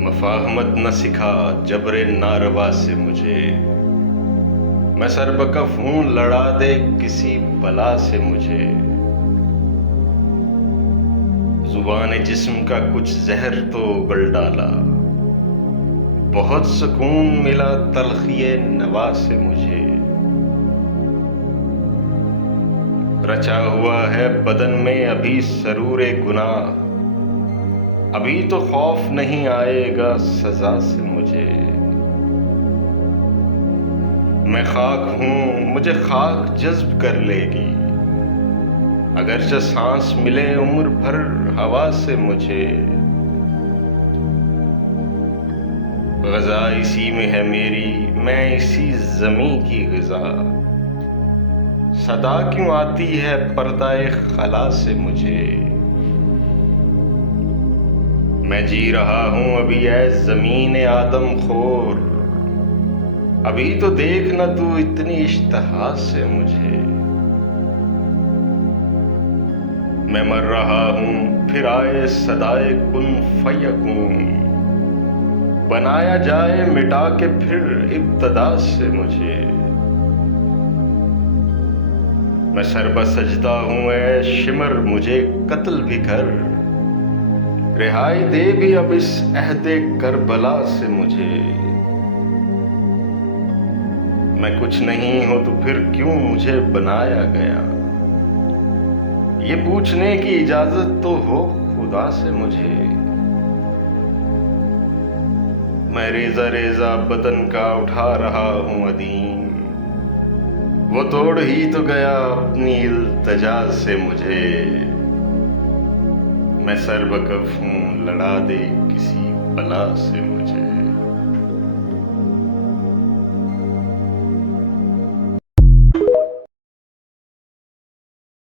मफाहमत न सिखा जबरे नारवा से मुझे। मैं सरबकफ हूँ, लड़ा दे किसी बला से मुझे। जुबान जिस्म का कुछ जहर तो उगल डाला, बहुत सुकून मिला तलखिए नवा से मुझे। रचा हुआ है बदन में अभी सरूरे गुनाह, अभी तो खौफ नहीं आएगा सजा से मुझे। मैं खाक हूं, मुझे खाक जज्ब कर लेगी, अगरचे सांस मिले उम्र भर हवा से मुझे। ग़ज़ा इसी में है मेरी, मैं इसी ज़मीं की ग़िज़ा। सदा क्यों आती है पर्दाए खला से मुझे। मैं जी रहा हूँ अभी ऐ ज़मीन आदम खोर, अभी तो देख न तू इतनी इश्तहा से मुझे। मैं मर रहा हूँ फिर आए सदाए कुन फयकून, बनाया जाए मिटा के फिर इब्तदा से मुझे। मैं सरबसजदा हूँ ऐ शिमर, मुझे कत्ल भी कर, रिहाई दे भी अब इस अहदे करबला से मुझे। मैं कुछ नहीं हूं तो फिर क्यों मुझे बनाया गया, ये पूछने की इजाजत तो हो खुदा से मुझे। मैं रेजा रेजा बदन का उठा रहा हूं अदीम, वो तोड़ ही तो गया अपनी इल्तजा से मुझे। मैं सरबकफ हूँ, लड़ा दे किसी बला से मुझे।